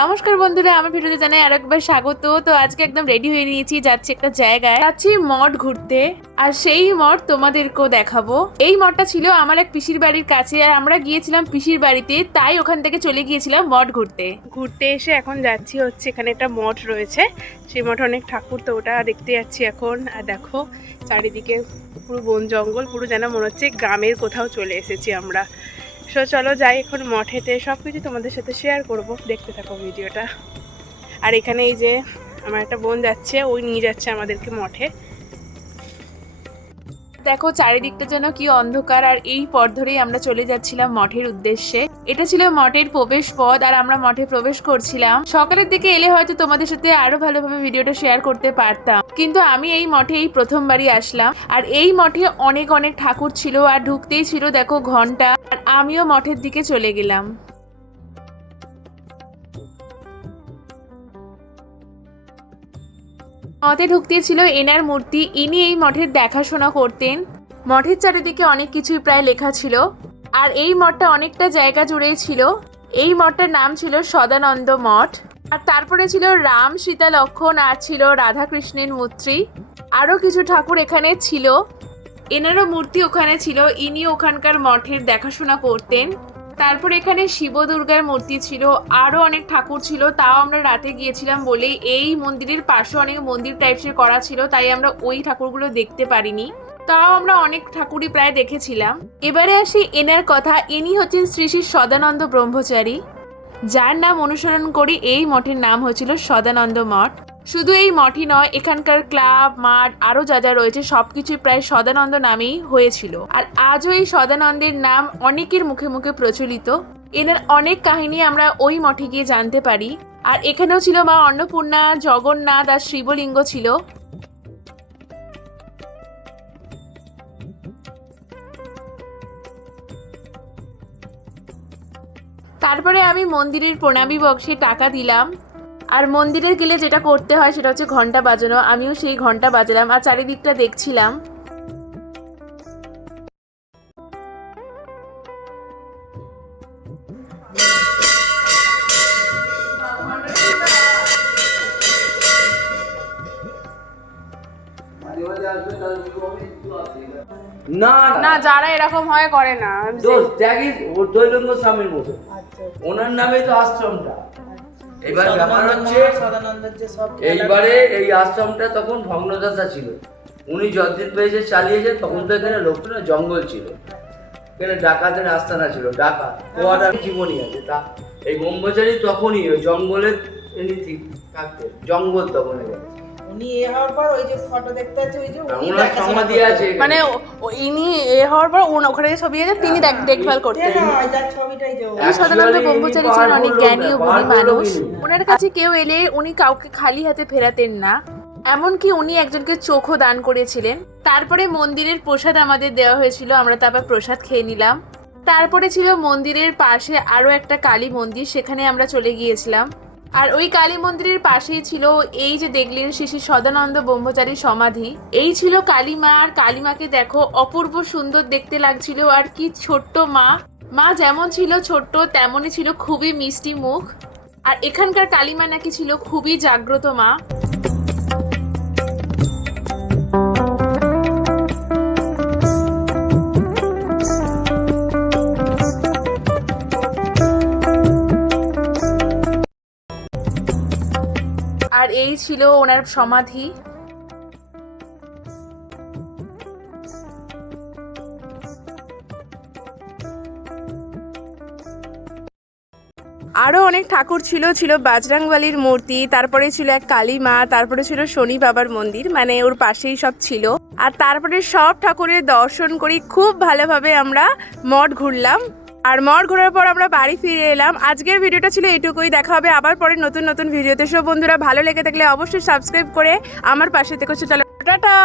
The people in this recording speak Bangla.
নমস্কার বন্ধুরা, আমার ভিডিওতে জানাই আর একবার স্বাগত। তো আজকে একদম রেডি হয়ে নিয়েছি, যাচ্ছি একটা জায়গায়, যাচ্ছি মঠ ঘুরতে। আর সেই মঠ তোমাদেরকেও দেখাবো। এই মঠটা ছিল আমার এক পিসির বাড়ির কাছে, আর আমরা গিয়েছিলাম পিসির বাড়িতে, তাই ওখান থেকে চলে গিয়েছিলাম মঠ ঘুরতে। ঘুরতে এসে এখন যাচ্ছি হচ্ছে এখানে একটা মঠ রয়েছে, সেই মঠে অনেক ঠাকুর, তো ওটা দেখতে যাচ্ছি এখন। আর দেখো চারিদিকে পুরো বন জঙ্গল, পুরো যেন মনে হচ্ছে গ্রামের কোথাও চলে এসেছি আমরা। সো চলো যাই এখন মঠেতে, সব কিছু তোমাদের সাথে শেয়ার করব, দেখতে থাকো ভিডিওটা। আর এখানে এই যে আমার একটা বোন যাচ্ছে, ওই নিয়ে যাচ্ছে আমাদেরকে মঠে। দেখো চারিদিকটা যেন কি অন্ধকার, আর এই পথ ধরেই আমরা চলে যাচ্ছিলাম মঠের উদ্দেশ্যে। এটা ছিল মঠের প্রবেশ পথ, আর আমরা মঠে প্রবেশ করছিলাম। সকালের দিকে এলে হয়তো তোমাদের সাথে আরো ভালোভাবে ভিডিওটা শেয়ার করতে পারতাম, কিন্তু আমি এই মঠে এই প্রথমবারই আসলাম। আর এই মঠে অনেক অনেক ঠাকুর ছিল, আর ঢুকতেই ছিল দেখো ঘন্টা, আর আমিও মঠের দিকে চলে গেলাম। মঠে ঢুকতে ছিল এনার মূর্তি, ইনি এই মঠের দেখাশোনা করতেন। মঠের চারিদিকে অনেক কিছুই প্রায় লেখা ছিল, আর এই মঠটা অনেকটা জায়গা জুড়েই ছিল। এই মঠটার নাম ছিল সদানন্দ মঠ। আর তারপরে ছিল রাম, সীতা, লক্ষ্মণ, আর ছিল রাধাকৃষ্ণের মূর্তি। আরও কিছু ঠাকুর এখানে ছিল, এনারও মূর্তি ওখানে ছিল। ইনি ওখানকার মঠের দেখাশোনা করতেন। তারপর এখানে শিব দুর্গার মূর্তি ছিল, আরও অনেক ঠাকুর ছিল। তাও আমরা রাতে গিয়েছিলাম বলে এই মন্দিরের পাশে অনেক মন্দির টাইপসের করা ছিল, তাই আমরা ওই ঠাকুরগুলো দেখতে পারিনি। তাও আমরা অনেক ঠাকুরই প্রায় দেখেছিলাম। এবারে আসি এনার কথা। ইনি হচ্ছেন শ্রী শ্রী সদানন্দ ব্রহ্মচারী, যার নাম অনুসরণ করি এই মঠের নাম হয়েছিল সদানন্দ মঠ। শুধু এই মঠই নয়, এখানকার ক্লাব, মাঠ, আরও যা যা রয়েছে সবকিছু প্রায় সদানন্দ নামেই হয়েছিল। আর আজও এই সদানন্দের নাম অনেকের মুখে মুখে প্রচলিত। এনার অনেক কাহিনী আমরা ওই মঠে গিয়ে জানতে পারি। আর এখানেও ছিল মা অন্নপূর্ণা, জগন্নাথ আর শিবলিঙ্গ ছিল। তারপরে আমি মন্দিরের প্রণামী বক্সে টাকা দিলাম। আর মন্দিরে গেলে যেটা করতে হয় সেটা হচ্ছে ঘন্টা বাজানো। আমিও সেই ঘন্টা বাজালাম আর চারিদিকটা দেখছিলাম। না না, যারা এরকম হয় করে না। দৈলঙ্গ স্বামীর মতো ওনার নামে তো আশ্রমটা। এবার ব্যাপার হচ্ছে এইবারে এই আশ্রমটা তখন ভগ্নদশা ছিল। উনি যতদিন পেয়েছে চালিয়েছে, তখন তো এখানে লোকটা জঙ্গল ছিল, এখানে ডাকাতের আস্তানা ছিল। ডাকাত কোয়াটার জীবনী আছে তা এই ব্রহ্মচারী তখনই ওই জঙ্গলে থাকতেন, জঙ্গল তখন এখানে। উনি এ হওয়ার পর ওই যে ফটো দেখতে আছে, ওই যে ওনার সমাধি আছে, মানে ইনি এ হওয়ার পর ওখানে ছবি আছে, তিনি দেখভাল করতেন। ছবিটাই যে এই সদানন্দ ব্রহ্মচারী ছিলেন অনেক জ্ঞানী ও গুণী মানুষ। ওনার কাছে কেউ এলে উনি কাউকে খালি হাতে ফেরাতেন না, এমনকি উনি একজনকে চোখও দান করেছিলেন। তারপরে মন্দিরের প্রসাদ আমাদের দেওয়া হয়েছিল, আমরা তারপর প্রসাদ খেয়ে নিলাম। তারপরে ছিল মন্দিরের পাশে আরও একটা কালী মন্দির, সেখানে আমরা চলে গিয়েছিলাম। আর ওই কালী মন্দিরের পাশেই ছিল এই যে দেখলেন শ্রী শ্রী সদানন্দ ব্রহ্মচারীর সমাধি। এই ছিল কালীমা। আর কালীমাকে দেখো অপূর্ব সুন্দর দেখতে লাগছিল। আর কি ছোট্ট মা, মা যেমন ছিল ছোট্ট তেমনই ছিল খুবই মিষ্টি মুখ। আর এখানকার কালীমা নাকি ছিল খুবই জাগ্রত মা। আর এই ছিল ওনার সমাধি। আরও অনেক ঠাকুর ছিল, ছিল বাজরাংবালির মূর্তি, তারপরে ছিল এক কালী মা, তারপরে ছিল শনি বাবার মন্দির, মানে ওর পাশেই সব ছিল। আর তারপরে সব ঠাকুরের দর্শন করি খুব ভালোভাবে আমরা মঠ ঘুরলাম। আর মঠ ঘোরার পর আমরা বাড়ি ফিরে এলাম। আজকের ভিডিওটা ছিল এইটুকুই। দেখা হবে আবার পরে নতুন নতুন ভিডিওতে। সব বন্ধুরা ভালো লেগে থাকলে অবশ্যই সাবস্ক্রাইব করে আমার পাশে থেকো। চলো টাটা।